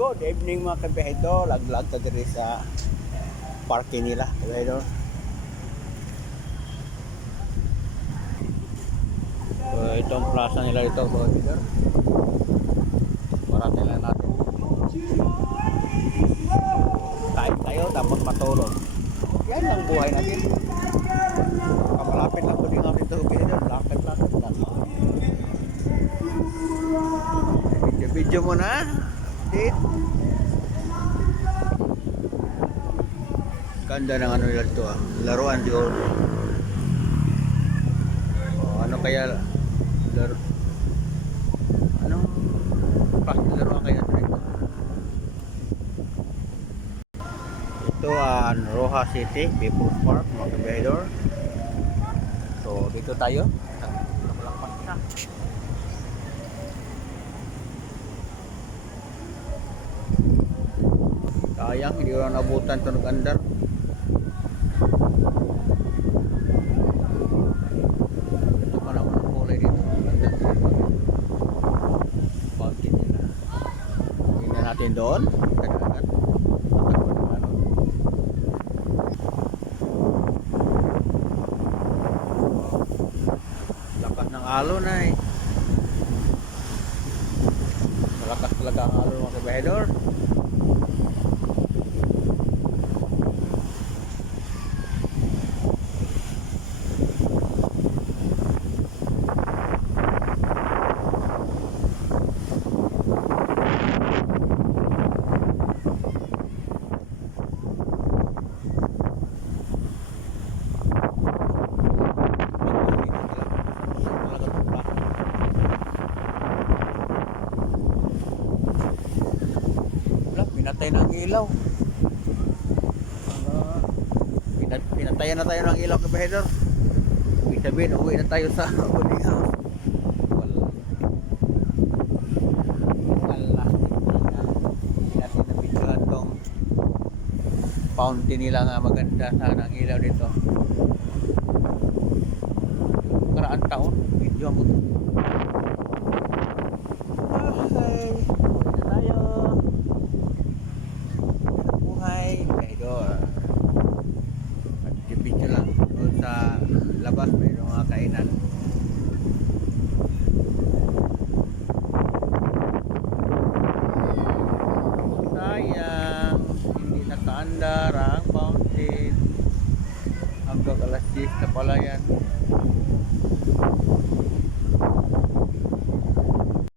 Good evening mga kabihedor. Laglag ta diri sa parking nila, kabihedor. So, itong plaza nila dito, kabihedor. Parating lang natin. Kain tayo, dapat matulog. Yan ang buhay natin. Kamalapit lang po din natin ito, kabihedor. Lapit-lapit lang. Video mo na. Date. Ganda ng ano nila ito laruan di or ano kaya anong laruan kaya ito? Ito ang Roja City People's Park mga kabihedor. So dito tayo nakalakpak na. Sayang hindi ko nabutan ito nag-andar. Ito pa naman ang kulay dito. Ganda nila. Fountain nila. Tingnan natin doon. Kadagat. Lakas ng alon ay. Malakas talaga ang alon mga kabihedor. Pinatay ng ilaw. Pinatayan na tayo ng ilaw kabihedor. Ibig sabihin, uwi na tayo sa boarding house. Wala. Hindi natin nabidyohan tong fountain nila nga maganda sana ang ilaw dito. Karaan taon, video mo to.